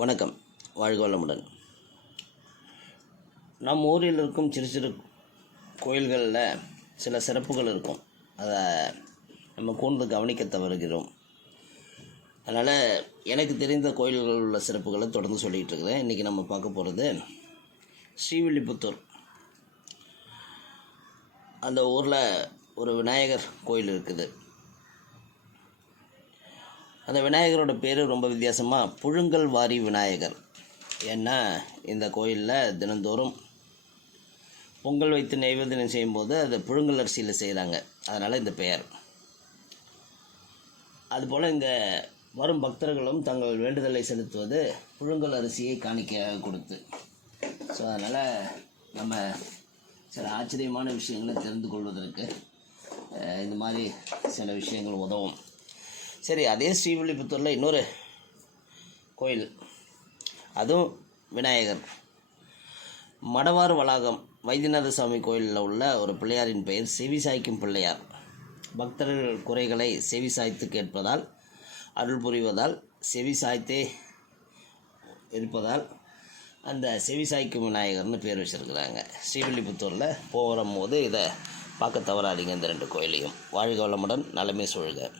வணக்கம். வாழ்க வளமுடன். நம் ஊரில் இருக்கும் சிறு சிறு கோயில்களில் சில சிறப்புகள் இருக்கும். அதை நம்ம கூர்ந்து கவனிக்க தவறுகிறோம். அதனால் எனக்கு தெரிந்த கோயில்களில் உள்ள சிறப்புகளை தொடர்ந்து சொல்லிகிட்டு இருக்கிறேன். இன்றைக்கி நம்ம பார்க்க போகிறது ஸ்ரீவில்லிபுத்தூர். அந்த ஊரில் ஒரு விநாயகர் கோயில் இருக்குது. அந்த விநாயகரோட பேர் ரொம்ப வித்தியாசமாக புழுங்கல் வாரி விநாயகர். ஏன்னா இந்த கோயிலில் தினந்தோறும் பொங்கல் வைத்து நைவேத்தியம் செய்யும்போது அது புழுங்கல் அரிசியில் செய்கிறாங்க. அதனால் இந்த பெயர். அதுபோல் இங்கே வரும் பக்தர்களும் தங்கள் வேண்டுதலை செலுத்துவது புழுங்கல் அரிசியை காணிக்கையாக கொடுத்து. ஸோ அதனால் நம்ம சில ஆச்சரியமான விஷயங்களை தெரிந்து கொள்வதற்கு இந்த மாதிரி சில விஷயங்கள் உதவும். சரி, அதே ஸ்ரீவில்லிபுத்தூரில் இன்னொரு கோயில், அதுவும் விநாயகர். மடவார் வளாகம் வைத்தியநாத சுவாமி கோயிலில் உள்ள ஒரு பிள்ளையாரின் பெயர் செவிசாய்க்கும் பிள்ளையார். பக்தர்கள் குறைகளை செவிசாய்த்து கேட்பதால், அருள் புரிவதால், செவிசாய்த்தே இருப்பதால் அந்த செவிசாய்க்கும் விநாயகர்னு பேர் வச்சுருக்கிறாங்க. ஸ்ரீவில்லிபுத்தூரில் போகும் போது இதை பார்க்க தவறாதீங்க. இந்த ரெண்டு கோயிலையும். வாழ்க வளமுடன், நலமே சூழ்க.